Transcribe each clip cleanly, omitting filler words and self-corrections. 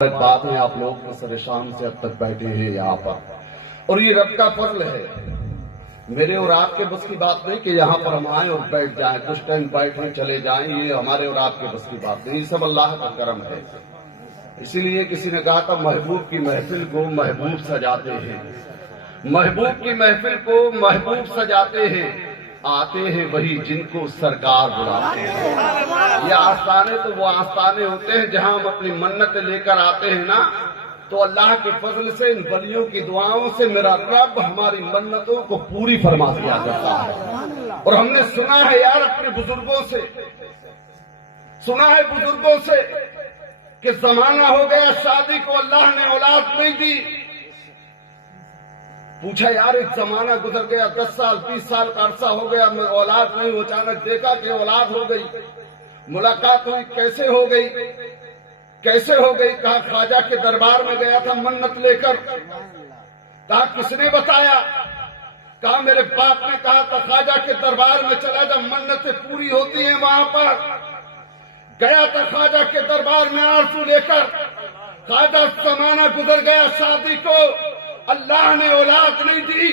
बात है आप लोग सर शाम से अब तक बैठे हैं यहाँ पर, और ये रब का फजल है। मेरे और आपके बस की बात नहीं कि यहाँ पर हम आए और बैठ जाएं, कुछ टाइम बैठे चले जाएं, ये हमारे और आपके बस की बात नहीं, ये सब अल्लाह का करम है। इसीलिए किसी ने कहा था महबूब की महफिल को महबूब सजाते हैं, महबूब की महफिल को महबूब सजाते हैं, आते हैं वही जिनको सरकार बुलाते हैं। ये आस्थाने तो वो आस्थाने होते हैं जहां हम अपनी मन्नत लेकर आते हैं ना, तो अल्लाह के फजल से इन वलियों की दुआओं से मेरा रब हमारी मन्नतों को पूरी फरमा दिया करता है। और हमने सुना है यार अपने बुजुर्गों से, सुना है बुजुर्गों से कि जमाना हो गया शादी को अल्लाह ने औलाद नहीं दी। पूछा यार एक जमाना गुजर गया, 10 साल 20 साल का अरसा हो गया, औलाद नहीं, अचानक देखा कि औलाद हो गई। मुलाकात हुई, कैसे हो गई, कैसे हो गई? कहा ख्वाजा के दरबार में गया था मन्नत लेकर। कहा किसने बताया? कहा मेरे बाप ने कहा था ख्वाजा के दरबार में चला जा, मन्नतें पूरी होती हैं वहां पर। गया था ख्वाजा के दरबार में आरज़ू लेकर। ख्वाजा जमाना गुजर गया शादी को, अल्लाह ने औलाद नहीं दी,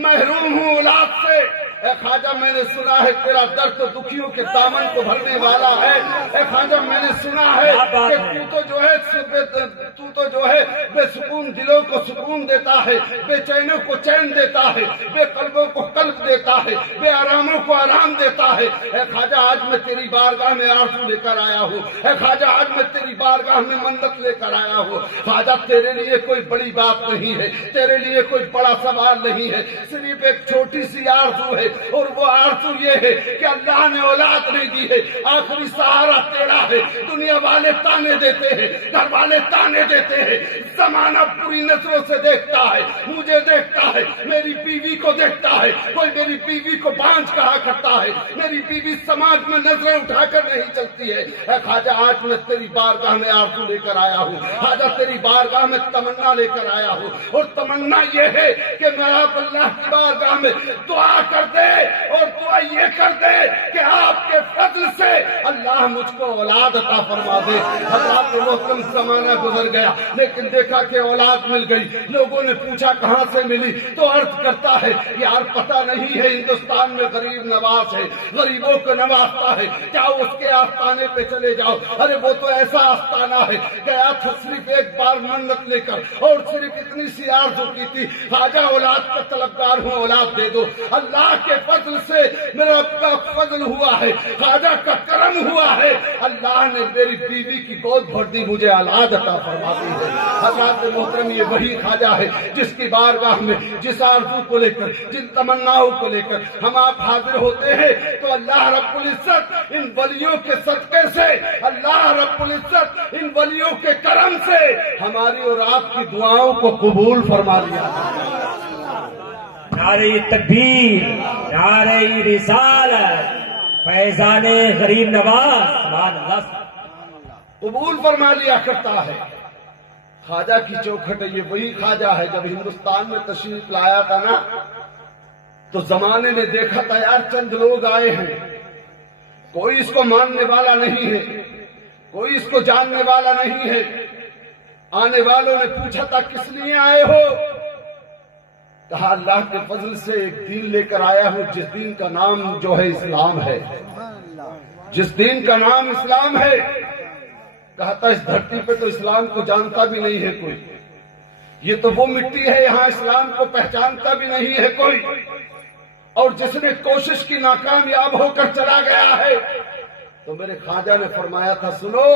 महरूम हूँ औलाद से। ए ख्वाजा मैंने सुना है तेरा दर्द तो दुखियों के दामन को भरने वाला है। ए ख्वाजा मैंने सुना है कि तू तो जो है बेसुकून दिलों को सुकून देता है, बेचैनों को चैन देता है, बेकल्बों को कल्ब देता है, बेआरामों को आराम देता है। ए ख्वाजा आज मैं तेरी बारगाह में आरज़ू लेकर आया हूँ। ए ख्वाजा आज मैं तेरी बारगाह में मन्नत लेकर आया हूँ। ख्वाजा तेरे लिए कोई बड़ी बात नहीं है, तेरे लिए कोई बड़ा सवाल नहीं है, सिर्फ एक छोटी सी आरज़ू है, और वो आरज़ू ये है कि अल्लाह ने औलाद नहीं दी है, आखिरी सहारा तेरा है। दुनिया वाले ताने देते हैं, घर वाले ताने देते हैं, जमाना पूरी नजरों से देखता है, मुझे देखता है, मेरी बीवी को देखता है, कोई मेरी बीवी को बांझ कहा करता है, मेरी बीवी समाज में नजरें उठाकर नहीं चलती है। ऐ ख्वाजा आज मैं तेरी बारगाह में आरज़ू लेकर आया हूँ, ख्वाजा तेरी बारगाह में तमन्ना लेकर आया हूँ, और तमन्ना ये है कि मैं आप अल्लाह की बारगाह में दुआ कर दे, और दुआ ये कर दे कि आपके फजल से अल्लाह मुझको औलाद अता फरमा दे। हज़रात मोहतरम जमाना गुजर गया, लेकिन देखा कि औलाद मिल गई। लोगों ने पूछा कहाँ से मिली, तो अर्ज करता है यार पता नहीं है, हिंदुस्तान में गरीब नवाज है, गरीबों को नवाजता है, जाओ उसके आस्थाने पे चले जाओ। अरे वो तो ऐसा आस्थाना है, गया था सिर्फ एक बार मन्नत लेकर, और सिर्फ इतनी सी आरज़ू की थी, ख्वाजा औलाद का तलबगार हूँ, औलाद दे दो। अल्लाह के फजल से मेरा आपका फजल हुआ है, ख्वाजा का करम हुआ है, अल्लाह ने मेरी बीवी की गोद भर दी, मुझे औलाद अता फरमा दी है। हज़रात मोहतरम ये वही ख्वाजा है जिसकी बारगाह में जिस आरज़ू को लेकर, जिन तमन्नाओं को लेकर हम आप हाजिर होते हैं, तो अल्लाह रब्बुल इज्जत इन वलियों के सदके से, अल्लाह रब्बुल इज्जत इन वलियों के करम से हमारी और आपकी दुआओं को कबूल फरमा लिया। नारे तकबीर, नारे रिसालत, फैजाने गरीब नवाज, सुभान अल्लाह, कबूल फरमा लिया करता है। ख्वाजा की चौखट ये वही ख्वाजा है, जब हिंदुस्तान में तशरीफ लाया था ना, तो जमाने ने देखा था यार चंद लोग आए हैं, कोई इसको मानने वाला नहीं है, कोई इसको जानने वाला नहीं है। आने वालों ने पूछा था किस लिए आए हो? कहा अल्लाह के फजल से एक दीन लेकर आया हूं, जिस दीन का नाम जो है इस्लाम है, जिस दीन का नाम इस्लाम है। कहा था इस धरती पे तो इस्लाम को जानता भी नहीं है कोई, ये तो वो मिट्टी है यहाँ इस्लाम को पहचानता भी नहीं है कोई, और जिसने कोशिश की नाकामयाब होकर चला गया है। तो मेरे ख्वाजा ने फरमाया था सुनो,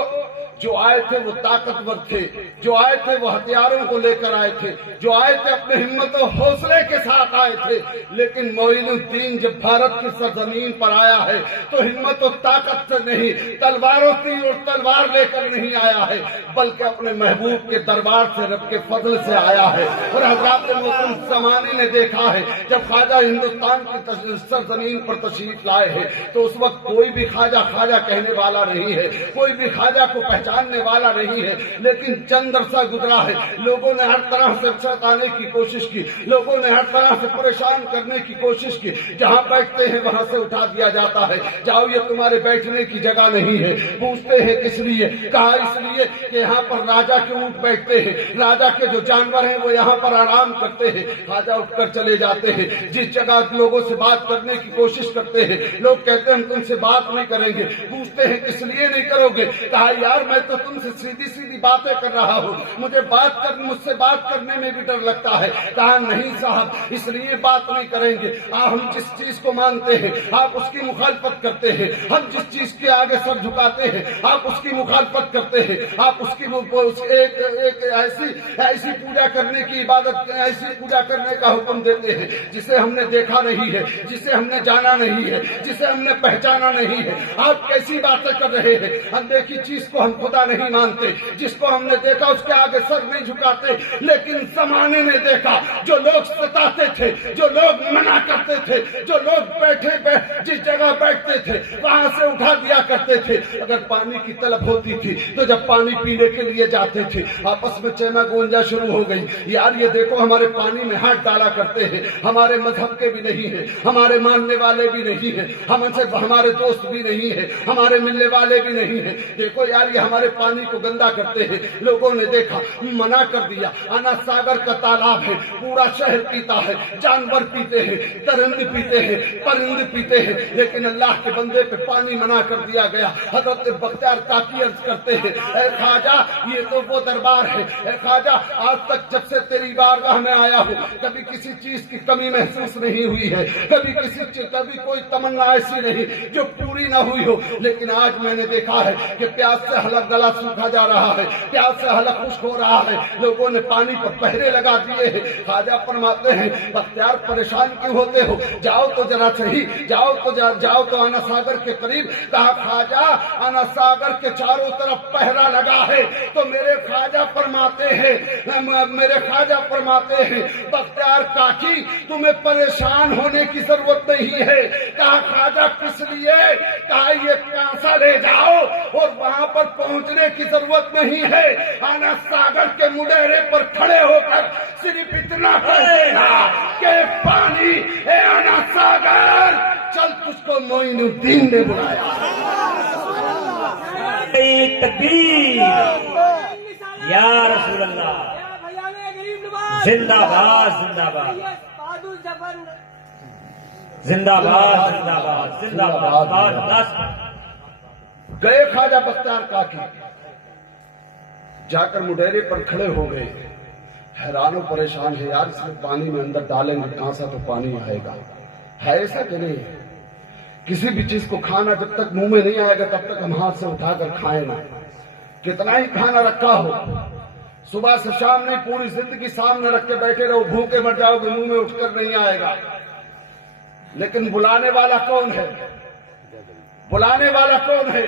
जो आए थे वो ताकतवर थे, जो आए थे वो हथियारों को लेकर आए थे, जो आए थे अपने हिम्मत और हौसले के साथ आए थे, लेकिन मोइनुद्दीन जब भारत की सरजमीन पर आया है तो हिम्मत और ताकत से नहीं, तलवारों की और तलवार लेकर नहीं आया है, बल्कि अपने महबूब के दरबार से, रब के फजल से आया है। और हज़रात मोहतरम ज़माने ने देखा है जब ख्वाजा हिंदुस्तान की सरजमीन पर तशरीफ लाए हैं, तो उस वक्त कोई भी ख्वाजा ख्वाजा कहने वाला नहीं है, कोई भी ख्वाजा को पहचानने वाला नहीं है, लेकिन चंद अरसा गुजरा है, लोगों ने हर तरह से सताने की कोशिश की, लोगों ने हर तरह से परेशान करने की कोशिश की। जहाँ बैठते हैं वहां से उठा दिया जाता है, जाओ ये तुम्हारे बैठने की जगह नहीं है। पूछते हैं किस लिए? कहा इसलिए कि यहाँ पर राजा के ऊंट बैठते हैं, राजा के जो जानवर हैं वो यहाँ पर आराम करते हैं। राजा उठकर चले जाते हैं, जिस जगह लोगों से बात करने की कोशिश करते हैं, लोग कहते हैं हम तुमसे बात नहीं करेंगे। पूछते हैं किस लिए नहीं करोगे? कहा यार मैं तो तुमसे सीधी सीधी बातें कर रहा हूँ, मुझे मुझसे बात करने में भी डर लगता है। कहा नहीं साहब, इसलिए बात नहीं करेंगे, हम जिस चीज को मानते हैं आप उसकी मुखालफत करते हैं, हम जिस चीज के आगे सर झुकाते हैं आप उसकी मुखालफत करते हैं, आप उसकी एक ऐसी पूजा करने की इबादत, ऐसी पूजा करने का हुक्म देते हैं जिसे हमने देखा नहीं है, जिसे हमने जाना नहीं है, जिसे हमने पहचाना नहीं है। आप कैसी बातें कर रहे हैं? अनदेखी चीज को हम खुदा नहीं मानते, जिसको हमने देखा उसके आगे सर नहीं झुकाते। लेकिन जमाने ने देखा, जो लोग सताते थे, जो लोग मना करते थे, जो लोग जिस जगह बैठते थे वहां से उठा दिया करते थे। अगर पानी की तलब होती थी तो जब पानी पीने के लिए जाते थे आपस में चेमा गूंजा शुरू हो गई, यार ये देखो हमारे पानी में हाथ डाला करते हैं, हमारे मजहब के भी नहीं है, हमारे मानने वाले भी नहीं है, हमसे हमारे दोस्त भी नहीं है, हमारे मिलने वाले भी नहीं है, देखो यार ये हमारे पानी को गंदा करते हैं। लोगों ने देखा, मना कर दिया। आना सागर का तालाब है, पूरा शहर पीता है, जानवर पीते हैं, दरिंद पीते हैं, परिंद पीते हैं, लेकिन अल्लाह के बंदे पे पानी मना कर दिया गया। हजरत बख्तियार काकी अर्ज करते हैं, ऐ ख्वाजा ये तो वो दरबार है, ऐ ख्वाजा आज तक जब से तेरी बारगाह में आया हूँ कभी किसी चीज की कमी महसूस नहीं हुई है, कभी कोई तमन्ना ऐसी नहीं जो पूरी ना हुई हो। लेकिन आज मैंने देखा है कि प्यास से हलक गला सूखा जा रहा है, प्यास से हलक खुश्क हो रहा है, लोगों ने पानी पर पहरे लगा दिए हैं। ख्वाजा फरमाते हैं बख्तियार परेशान क्यों होते हो, जाओ तो जरा सही, जाओ तो आना सागर के करीब। कहा ख्वाजा आना सागर के चारों तरफ पहरा लगा है, तो मेरे ख्वाजा फरमाते हैं बख्तियार काकी तुम्हें परेशान होने की जरूरत नहीं है। कहा ख्वाजा किस लिए? कहा ये कांसा ले जाओ और वहां पर पहुंचने की जरूरत नहीं है, आना सागर के मुडेरे पर खड़े होकर सिर्फ इतना कह देना कि पानी है आना सागर, चल तुझको मोइनुद्दीन ने बुलाया। तकबीर या रसूल अल्लाह, जिंदाबाद जिंदाबाद जिंदाबाद जिंदाबाद जिंदाबाद। गए ख्वाजा बख्तियार काकी, जाकर मुडेरे पर खड़े हो गए, हैरान और परेशान है, यार इसमें पानी में अंदर डालेंगे कहां सा तो पानी आएगा, है ऐसा कि नहीं? किसी भी चीज को खाना जब तक मुंह में नहीं आएगा तब तक हम हाथ से उठाकर खाए ना, कितना ही खाना रखा हो, सुबह से शाम नहीं पूरी जिंदगी सामने रख के बैठे रहो, भूखे मर जाओगे, मुंह में उठकर नहीं आएगा। लेकिन बुलाने वाला कौन है? बुलाने वाला कौन है?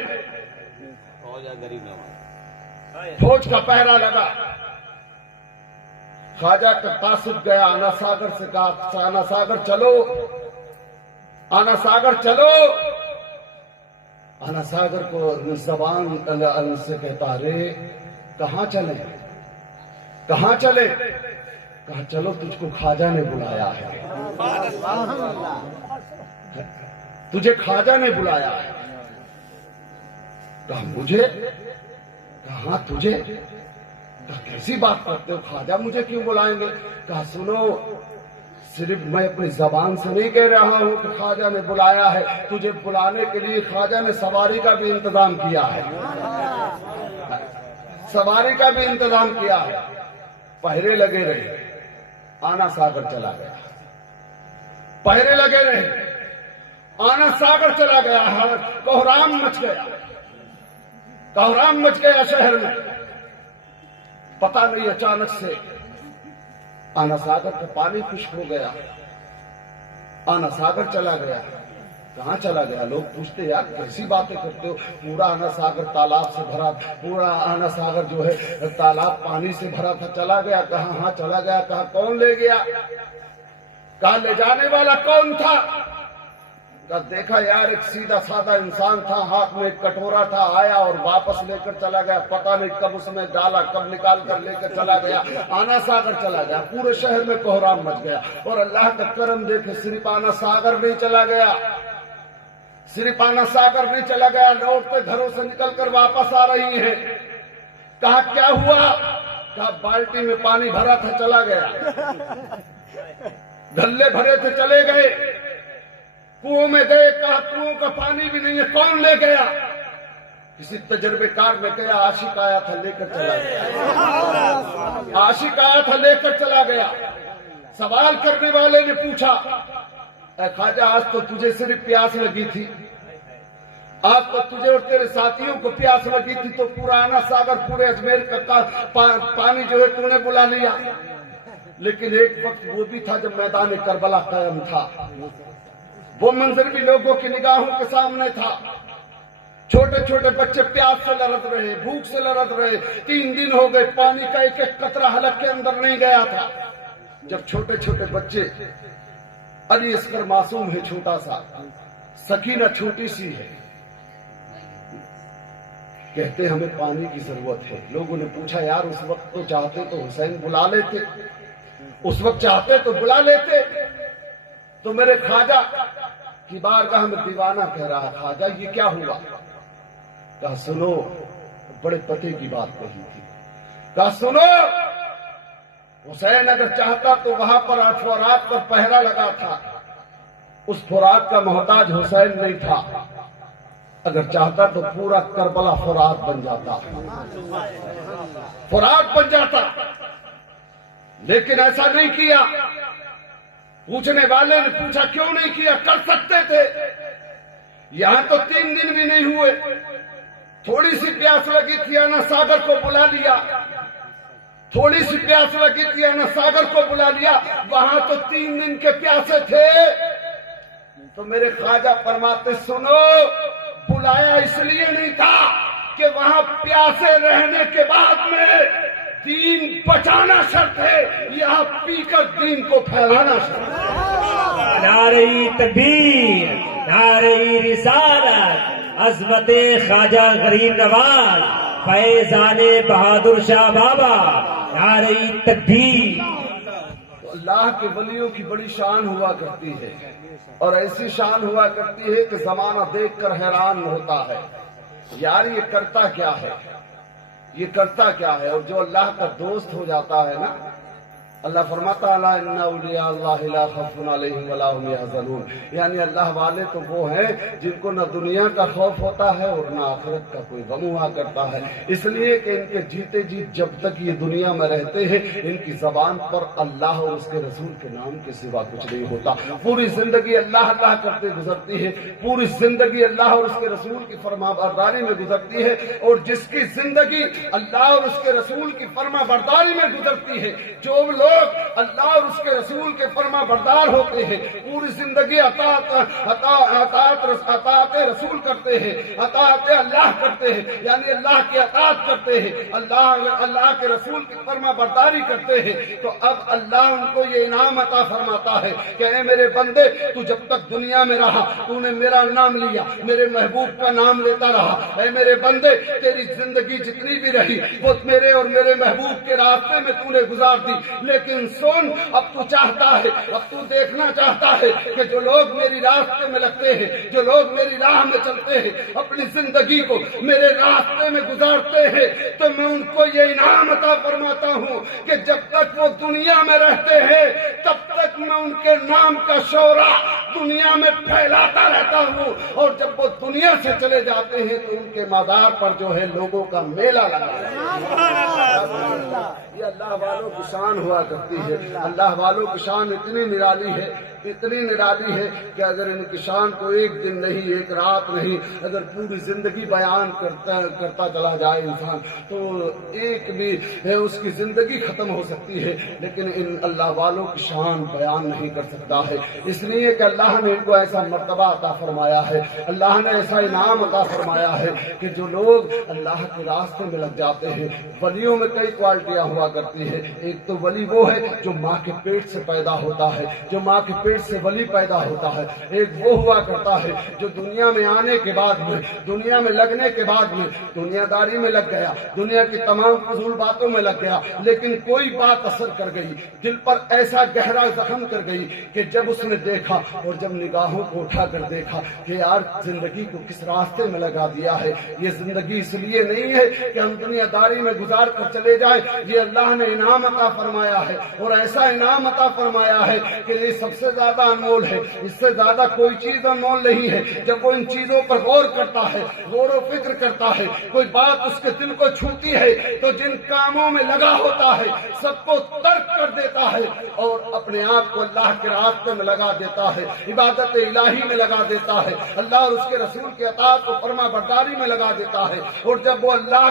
फौज का पहरा लगा। ख्वाजा का तासुब गया, आना सागर से कहा आना सागर चलो, आना सागर चलो। आना सागर को जबान से कहता रे कहां चले, कहां चले? कहा चलो तुझको ख्वाजा ने बुलाया है, तुझे ख्वाजा ने बुलाया है। कहा मुझे? कहा तुझे? कहा कैसी बात करते हो, ख्वाजा मुझे क्यों बुलाएंगे? कहा सुनो, सिर्फ मैं अपनी जबान से नहीं कह रहा हूं कि ख्वाजा ने बुलाया है, तुझे बुलाने के लिए ख्वाजा ने सवारी का भी इंतजाम किया है, सवारी का भी इंतजाम किया है। पहरे लगे रहे, आना सागर चला गया, पहरे लगे रहे, आना सागर चला गया, कोहराम मच गया, कोहराम मच गया शहर में। पता नहीं अचानक से आना सागर का पानी खुश्क हो गया, आना सागर चला गया। कहां चला गया? लोग पूछते यार कैसी बातें करते हो, पूरा आना सागर तालाब से भरा, पूरा आना सागर जो है तालाब पानी से भरा था, चला गया। कहा हाँ चला गया। कहा कौन ले गया? कहा ले जाने वाला कौन था? का देखा यार एक सीधा साधा इंसान था, हाथ में एक कटोरा था, आया और वापस लेकर चला गया, पता नहीं कब उसमें डाला, कब निकाल कर लेकर चला गया, आना सागर चला गया, पूरे शहर में कोहराम मच गया। और अल्लाह का करम देखे सिर्फ आना सागर नहीं चला गया, सिर्फ आना सागर नहीं चला गया, लौटते घरों से निकल कर वापस आ रही है। कहा क्या हुआ? कहा बाल्टी में पानी भरा था चला गया, गल्ले भरे थे चले गए, कुओं में गए, कहा कुओं का पानी भी नहीं है, कौन ले गया? किसी तजर्बेकार ने कहा आशिक आया था लेकर चला गया, आशिक आया था लेकर चला गया। सवाल करने वाले ने पूछा, ऐ ख्वाजा आज तो तुझे सिर्फ प्यास लगी थी, आज तो तुझे और तेरे साथियों को प्यास लगी थी, तो पुराना सागर पूरे अजमेर का पानी जो है तूने बुला लिया। लेकिन एक वक्त वो भी था जब मैदान करबला कायम था, वो मंजर भी लोगों की निगाहों के सामने था। छोटे छोटे बच्चे प्यास से लड़त रहे, भूख से लड़त रहे, 3 दिन हो गए, पानी का एक एक कतरा हलक के अंदर नहीं गया था। जब छोटे छोटे बच्चे, अली असगर मासूम है छोटा सा, सकीना छोटी सी है, कहते हमें पानी की जरूरत है। लोगों ने पूछा यार उस वक्त तो चाहते तो हुसैन बुला लेते, उस वक्त चाहते तो बुला लेते। तो मेरे ख्वाजा की बारगाह में दीवाना कह रहा, ख्वाजा ये क्या हुआ? कहा सुनो, बड़े पते की बात कही थी। कहा सुनो, हुसैन अगर चाहता तो वहां पर फुरात पर पहरा लगा था, उस फुरात का मोहताज हुसैन नहीं था। अगर चाहता तो पूरा करबला फुरात बन जाता, फुरात बन जाता, लेकिन ऐसा नहीं किया। पूछने वाले ने पूछा क्यों नहीं किया? कर सकते थे, यहां तो 3 दिन भी नहीं हुए, थोड़ी सी प्यास लगी थी, आना सागर को बुला लिया, थोड़ी सी प्यास लगी थी, आना सागर को बुला लिया, वहां तो 3 दिन के प्यासे थे। तो मेरे ख्वाजा फरमाते सुनो, बुलाया इसलिए नहीं था कि वहां प्यासे रहने के बाद में दीन बचाना शर्त है, यहाँ पीकर दीन को फैलाना शर्त है। नारे तकबीर, नारे रिसालत, अज़मते ख्वाजा गरीब नवाज, फैज़ाने बहादुर शाह बाबा, नारे तकबीर। तो अल्लाह के वलियों की बड़ी शान हुआ करती है, और ऐसी शान हुआ करती है कि जमाना देखकर हैरान होता है, यार ये करता क्या है, ये करता क्या है। और जो अल्लाह का दोस्त हो जाता है ना, अल्लाह फरमाता अला इन्ना औलिया अल्लाह ला खौफुन अलैहिम वला हुम यहज़नून, यानी अल्लाह वाले तो वो हैं जिनको न दुनिया का खौफ होता है और न आखिरत का कोई गम हुआ करता है। इसलिए कि इनके जीते जी जब तक ये दुनिया में रहते हैं, इनकी जबान पर अल्लाह और उसके रसूल के नाम के सिवा कुछ नहीं होता। पूरी जिंदगी अल्लाह अल्लाह करते गुजरती है, पूरी जिंदगी अल्लाह और उसके रसूल की फरमाबरदारी में गुजरती है। और जिसकी जिंदगी अल्लाह और उसके रसूल की फरमाबरदारी में गुजरती है, जो लोग अल्लाह और उसके रसूल के फरमा बरदार होते हैं, पूरी जिंदगी अताअत रसूल करते हैं, अताअत अल्लाह करते हैं, यानी अल्लाह की अताअत करते हैं, अल्लाह के रसूल की फरमा बरदारी करते हैं, तो अब अल्लाह उनको ये इनाम अता फरमाता है कि ऐ मेरे बंदे, तू जब तक दुनिया में रहा तूने मेरा नाम लिया, मेरे महबूब का नाम लेता रहा, ऐ मेरे बंदे तेरी जिंदगी जितनी भी रही वो मेरे और मेरे महबूब के रास्ते में तूने गुजार दी। लेकिन सुन, अब तू चाहता है, अब तू देखना चाहता है कि जो लोग मेरी रास्ते में लगते हैं, जो लोग मेरी राह में चलते हैं, अपनी जिंदगी को मेरे रास्ते में गुजारते हैं, तो मैं उनको ये इनाम अता फरमाता हूँ कि जब तक वो दुनिया में रहते हैं तब तक मैं उनके नाम का शोरा दुनिया में फैलाता रहता हूँ, और जब वो दुनिया से चले जाते हैं तो उनके मज़ार पर जो है लोगों का मेला लगा है। ये अल्लाह वालों की शान हुआ करती है। अल्लाह वालों की शान इतनी निराली है, इतनी निराली है कि अगर इनकी शान को एक दिन नहीं, एक रात नहीं, अगर पूरी जिंदगी बयान करता चला जाए इंसान, तो एक भी है उसकी जिंदगी खत्म हो सकती है, लेकिन इन अल्लाह वालों की शान बयान नहीं कर सकता है। इसलिए कि अल्लाह ने इनको ऐसा मर्तबा अता फरमाया है, अल्लाह ने ऐसा इनाम अता फरमाया है कि जो लोग अल्लाह के रास्ते में लग जाते हैं, वलियों में कई क्वालिटियां हुआ करती है। एक तो वली वो है जो माँ के पेट से पैदा होता है, जो माँ के पेट से वली पैदा होता है, एक वो हुआ करता है जो दुनिया में आने के बाद में, दुनिया में लगने के बाद में दुनियादारी में लग गया, दुनिया की तमाम फजूल बातों में लग गया, लेकिन कोई बात असर कर गई, दिल पर ऐसा गहरा जख्म कर गई कि जब उसने देखा और जब निगाहों को उठा कर देखा कि यार जिंदगी को किस रास्ते में लगा दिया है, ये जिंदगी इसलिए नहीं है कि हम दुनियादारी में गुजार कर चले जाएं, ये अल्लाह ने इनाम अता फरमाया है और ऐसा इनाम अता फरमाया है कि ये सबसे ज्यादा अनमोल है, इससे ज्यादा कोई चीज अनमोल नहीं है। जब वो इन चीजों पर गौर करता है, गौर व फिक्र करता है, कोई बात उसके दिल को छूती है तो जिन कामों में लगा होता है सबको तर्क कर देता है और अपने आप को अल्लाह के रास्ते में लगा देता है, इबादत इलाही में लगा देता है, अल्लाह और उसके रसूल की अताअत को फरमा बरदारी में लगा देता है। और जब वो अल्लाह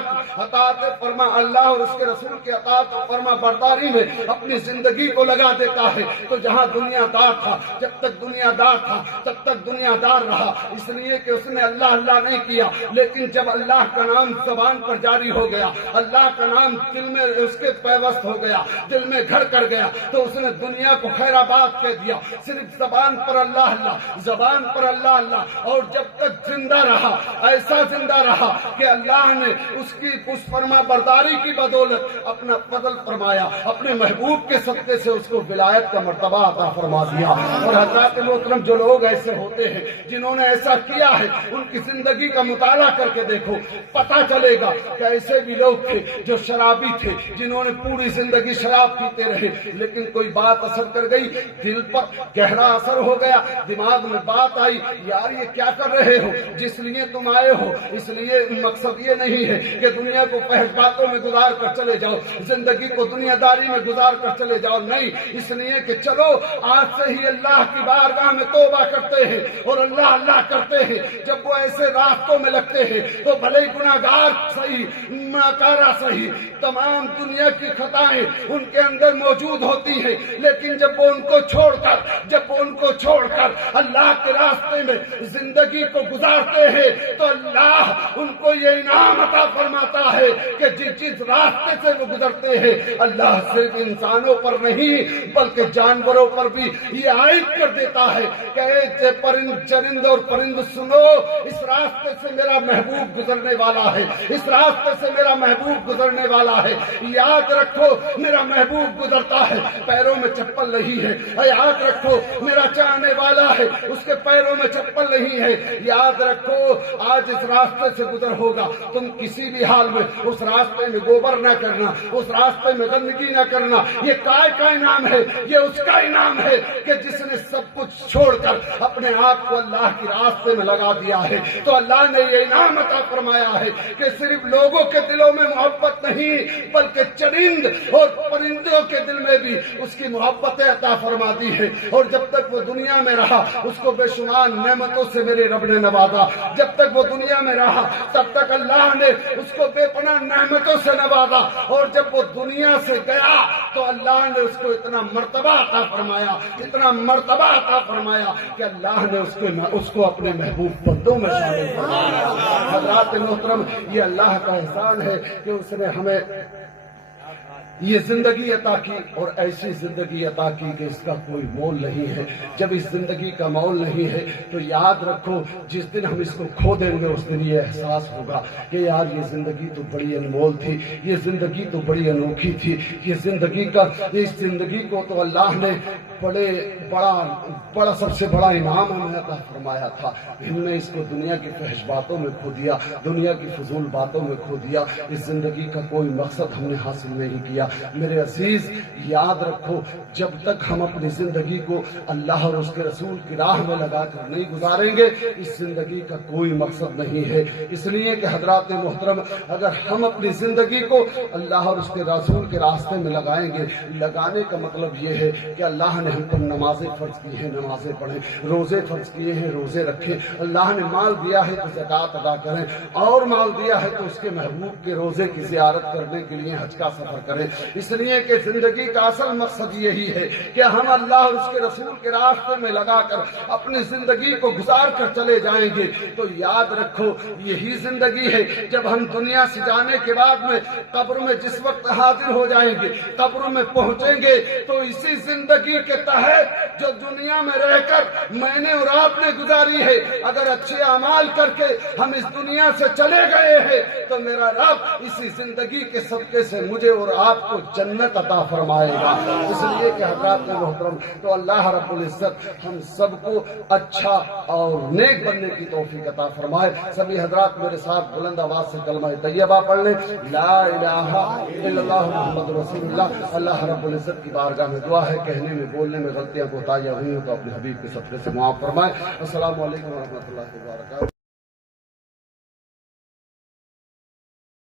और उसके रसूल की अताअत और फरमा बरदारी में अपनी जिंदगी को लगा देता है तो जहाँ दुनियादार था, जब तक दुनियादार था तब तक दुनियादार रहा, इसलिए कि उसने अल्लाह अल्लाह नहीं किया। लेकिन जब अल्लाह का नाम जबान पर जारी हो गया, अल्लाह का नाम दिल में उसके पैवस्त हो गया, दिल में घर कर गया, तो उसने दुनिया को खैराबाद कह दिया। सिर्फ जबान पर अल्लाह अल्लाह, जबान पर अल्लाह अल्लाह। और जब तक जिंदा रहा, ऐसा जिंदा रहा कि अल्लाह ने उसकी उस फरमा बरदारी की बदौलत अपना फजल फरमाया, अपने महबूब के सदक़े से उसको विलायत का मर्तबा अता फरमा दिया। और हज़रात मोहतरम, जो लोग ऐसे होते हैं जिन्होंने ऐसा किया है, उनकी जिंदगी का मुताला करके देखो, पता चलेगा कि ऐसे भी लोग थे जो शराबी थे, जिन्होंने पूरी जिंदगी शराब पीते रहे, लेकिन कोई बात असर कर गई, दिल पर गहरा असर हो गया, दिमाग में बात आई, यार ये क्या कर रहे हो, जिस लिए तुम आए हो, इसलिए मकसद ये नहीं है कि दुनिया को पहल बातों में गुजार कर चले जाओ, जिंदगी को दुनियादारी में गुजार कर चले जाओ, नहीं, इसलिए कि चलो आज से ही अल्लाह की बारगाह में तौबा करते हैं और अल्लाह अल्लाह करते हैं। जब वो ऐसे रास्तों में लगते हैं तो भले ही गुनाहगार सही, नाकारा सही, तमाम दुनिया की खताएं उनके अंदर मौजूद होती हैं, लेकिन जब वो उनको छोड़कर अल्लाह के रास्ते में जिंदगी को गुजारते हैं तो अल्लाह उनको ये इनाम अता फरमाता है कि जिस रास्ते से वो गुजरते हैं, अल्लाह सिर्फ इंसानों पर नहीं बल्कि जानवरों पर भी ये आयद कर देता है कि चरिंद और परिंद सुनो, इस रास्ते से मेरा महबूब गुजरने वाला है, इस रास्ते से मेरा महबूब गुजरने वाला है, याद रखो मेरा महबूब गुजरता है, पैरों में चप्पल नहीं है, याद रखो मेरा चाहने वाला है, उसके पैरों में चप्पल नहीं है, याद रखो आज इस रास्ते से गुजर होगा, तुम किसी भी हाल में उस रास्ते में गोबर न करना, उस रास्ते में गंदगी न करना। ये काय का इनाम है, ये उसका इनाम है कि जिसने सब कुछ छोड़कर अपने आप को अल्लाह के रास्ते में लगा दिया है। तो अल्लाह ने ये इनाम अता फरमाया है कि सिर्फ लोगों के दिलों में मोहब्बत नहीं बल्कि चरिंद और परिंदों के दिल में भी उसकी मोहब्बतें अता फरमा दी है। और जब तक वो दुनिया में रहा उसको बेशुमार नेमतों से मेरे रब ने नवाजा, जब तक वो दुनिया में रहा तब तक अल्लाह ने उसको बेपनाह नेमतों से नवाजा, और जब वो दुनिया से गया तो अल्लाह ने उसको इतना मर्तबा अता फरमाया, इतना मर्तबा अता फरमाया कि अल्लाह ने उसको अपने महबूब बंदों में शामिल फरमाया। हज़रात मोहतरम, ये अल्लाह का एहसान है कि उसने हमें ये जिंदगी अता की और ऐसी जिंदगी अता की कि इसका कोई मोल नहीं है। जब इस जिंदगी का मोल नहीं है तो याद रखो जिस दिन हम इसको खो देंगे उस दिन ये एहसास होगा कि यार ये जिंदगी तो बड़ी अनमोल थी, ये जिंदगी तो बड़ी अनोखी थी, ये जिंदगी का, इस जिंदगी को तो अल्लाह ने बड़ा सबसे बड़ा इनाम हमें अता फरमाया था। हमने इसको दुनिया की फहश बातों में खो दिया, दुनिया की फजूल बातों में खो दिया, इस जिंदगी का कोई मकसद हमने हासिल नहीं किया। मेरे अजीज याद रखो, जब तक हम अपनी जिंदगी को अल्लाह और उसके रसूल की राह में लगाकर नहीं गुजारेंगे इस जिंदगी का कोई मकसद नहीं है। इसलिए कि हजरात मोहतरम, अगर हम अपनी जिंदगी को अल्लाह और उसके रसूल के रास्ते में लगाएंगे, लगाने का मतलब ये है कि अल्लाह ने हम पर नमाजें फर्ज की हैं, नमाजें पढ़ें, रोजे फर्ज किए हैं, रोजे रखें, अल्लाह ने माल दिया है तो ज़कात अदा करें, और माल दिया है तो उसके महबूब के रोजे की ज़ियारत करने के लिए हज का सफर करें। کریں، اس لیے کہ زندگی کا اصل مقصد یہی ہے کہ ہم اللہ اور اس کے رسول کے راستے میں لگا کر اپنی زندگی کو گزار کر چلے جائیں گے۔ تو یاد رکھو یہی زندگی ہے، جب ہم دنیا سے جانے کے بعد میں قبر میں جس وقت حاضر ہو جائیں گے، قبر میں پہنچیں گے، تو اسی زندگی کے تحت جو دنیا میں رہ کر میں نے اور آپ نے گزاری ہے، اگر اچھے اعمال کر کے ہم اس دنیا سے چلے گئے ہیں تو میرا رب اسی زندگی کے صدقے سے مجھے اور آپ کو جنت عطا فرمائے گا۔ اس لیے کہ حضرات محترم، تو اللہ رب العزت ہم سب کو اچھا اور نیک بننے کی توفیق عطا فرمائے۔ سبھی حضرات میرے ساتھ بلند آواز سے کلمہ طیبہ پڑھ لیں، لا الہ الا اللہ محمد رسول اللہ۔ اللہ رب العزت کی بارگاہ میں دعا ہے، کہنے میں بولنے میں غلطیاں کوتاہیاں ہوئی ہوں تو اپنے حبیب کے صدقے سے معاف فرمائے۔ السلام علیکم ورحمۃ اللہ وبرکاتہ۔